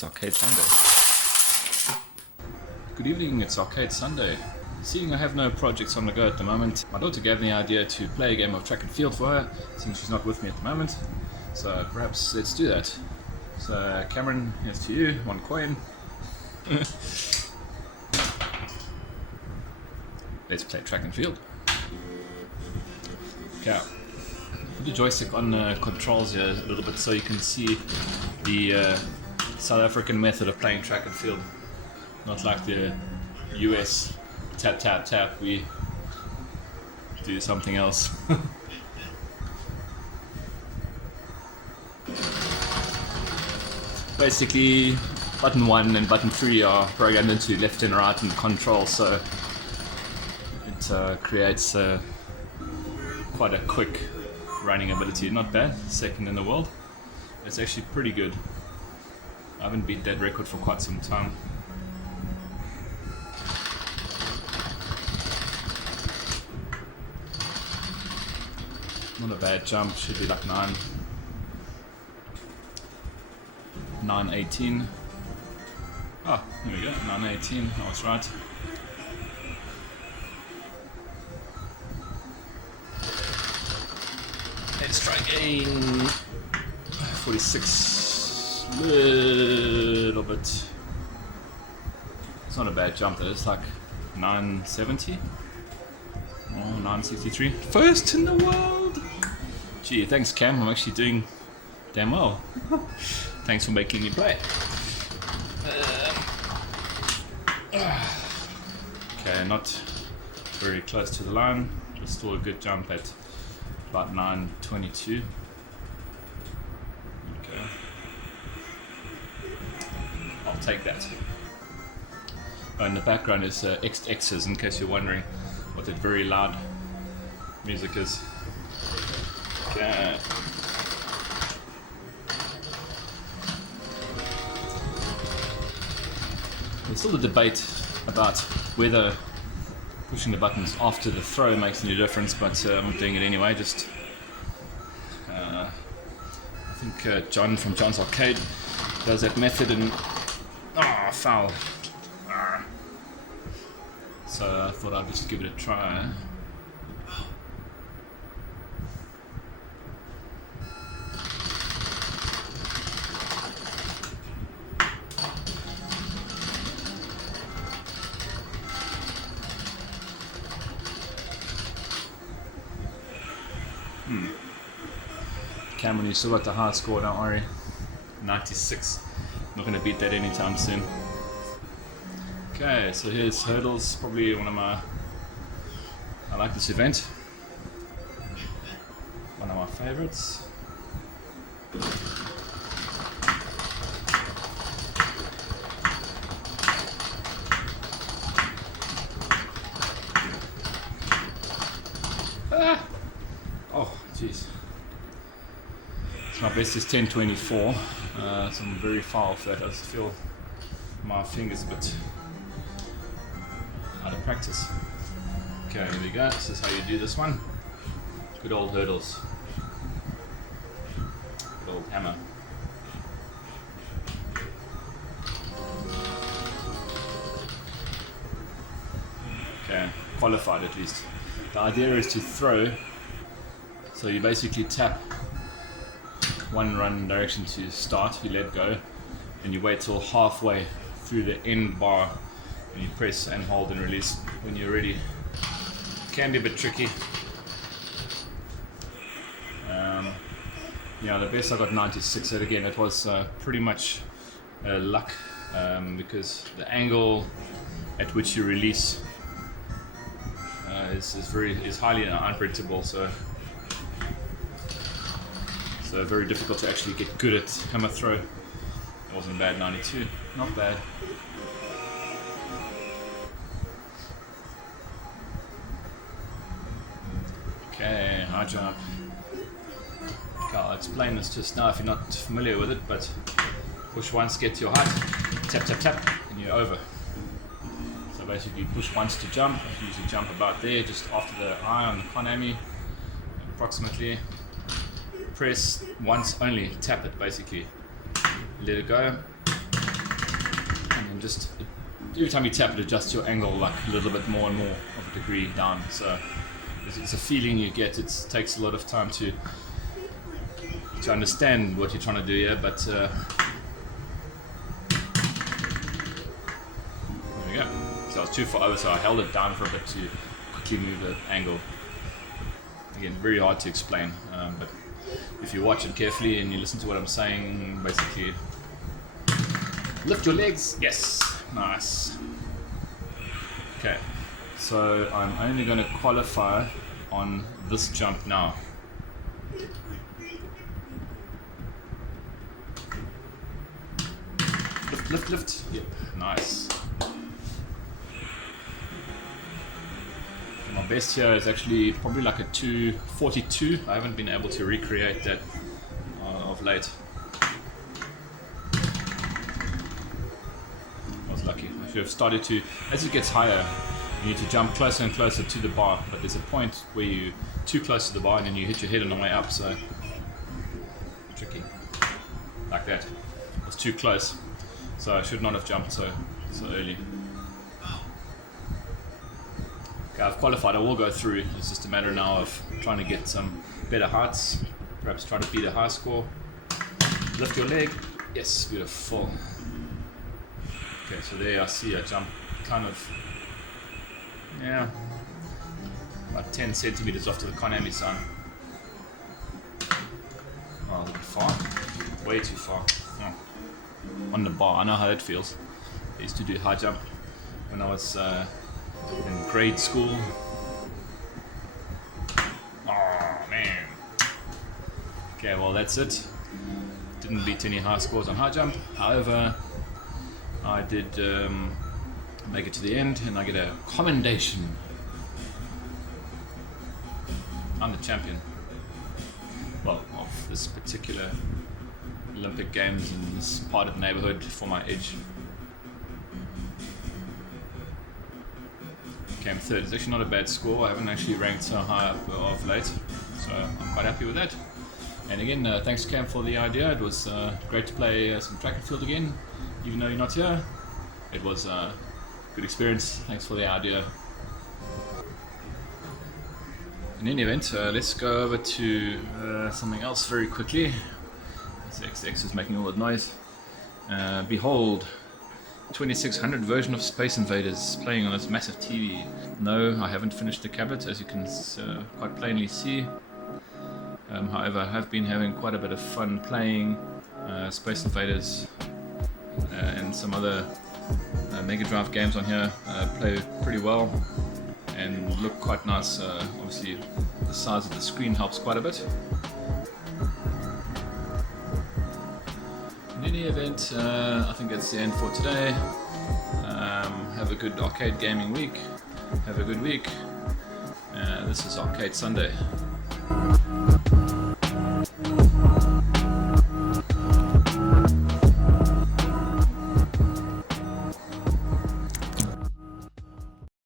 It's Arcade Sunday. Good evening, it's Arcade Sunday. Seeing I have no projects on the go at the moment, my daughter gave me the idea to play a game of track and field for her, since she's not with me at the moment. So perhaps let's do that. So Cameron, here's to you, 1 coin. Let's play track and field. Okay. Put the joystick on the controls here a little bit so you can see the South African method of playing track and field. Not like the US tap tap tap, we do something else. Basically, button 1 and button 3 are programmed into left and right in the control, so it creates quite a quick running ability. Not bad, second in the world. It's actually pretty good. I haven't beat that record for quite some time. Not a bad jump, should be like 918. Oh, here we go, 918, I was right. Let's try again. 46, little bit. It's not a bad jump though, it's like 970 or 963. First in the world! Gee, thanks Cam, I'm actually doing damn well. Thanks for making me play. Okay, not very close to the line, but still a good jump at about 922. Okay. I'll take that. Oh, in the background is XX's, in case you're wondering what that very loud music is. Okay. There's still a debate about whether pushing the buttons after the throw makes any difference, but I'm doing it anyway. Just I think John from John's Arcade does that method, and foul. So I thought I'd just give it a try. Cameron, you still got the high score, don't worry. 96. Not going to beat that anytime soon. Okay, so here's hurdles. Probably one of my... I like this event. One of my favorites. Oh, jeez. My best is 1024, so I'm very far off that. I just feel my fingers a bit out of practice. Okay, here we go. This is how you do this one. Good old hurdles. Good old hammer. Okay, qualified at least. The idea is to throw, so you basically tap one run direction to start, you let go, and you wait till halfway through the end bar, and you press and hold and release when you're ready. Can be a bit tricky. Yeah, the best I got 96, and again it was pretty much luck, because the angle at which you release is highly unpredictable, so very difficult to actually get good at hammer throw. It wasn't bad, 92, not bad. Okay, high jump. Okay, I'll explain this just now if you're not familiar with it, but push once, get to your height, tap tap tap, and you're over. So basically push once to jump, you usually jump about there, just after the eye on the Konami, approximately. Press once only, tap it basically, let it go, just every time you tap it adjusts your angle like a little bit more and more of a degree down. So it's a feeling you get. It takes a lot of time to understand what you're trying to do here, but there we go. So I was too far over, so I held it down for a bit to quickly move the angle. Again, very hard to explain, but if you watch it carefully and you listen to what I'm saying, basically lift your legs. Yes, nice. Okay, so I'm only going to qualify on this jump now. Lift. Yep, nice. My best here is actually probably like a 242. I haven't been able to recreate that of late. I was lucky. I should have started to, as it gets higher, you need to jump closer and closer to the bar, but there's a point where you're too close to the bar and then you hit your head on the way up, so tricky. Like that. It was too close. So I should not have jumped so early. Okay, I've qualified. I will go through. It's just a matter now of trying to get some better heights. Perhaps try to beat a high score. Lift your leg. Yes, beautiful. Okay, so there I see I jump kind of, about 10 centimeters off to the Konami sign. Oh, a little bit far. Way too far. Oh. On the bar, I know how that feels. I used to do high jump when I was in grade school. Oh man. Okay, well that's it. Didn't beat any high scores on high jump. However, I did make it to the end and I get a commendation. I'm the champion. Well, of this particular Olympic Games in this part of the neighborhood for my age. Came third. It's actually not a bad score. I haven't actually ranked so high up of late, so I'm quite happy with that. And again, thanks Cam for the idea. It was great to play some track and field again, even though you're not here. It was a good experience. Thanks for the idea. In any event, let's go over to something else very quickly. XX is making all the noise. Behold, 2600 version of Space Invaders playing on this massive TV. No, I haven't finished the cabinet, as you can quite plainly see. However, I have been having quite a bit of fun playing Space Invaders and some other Mega Drive games on here. Play pretty well and look quite nice. Obviously, the size of the screen helps quite a bit. In any event, I think that's the end for today. Have a good arcade gaming week. Have a good week. This is Arcade Sunday.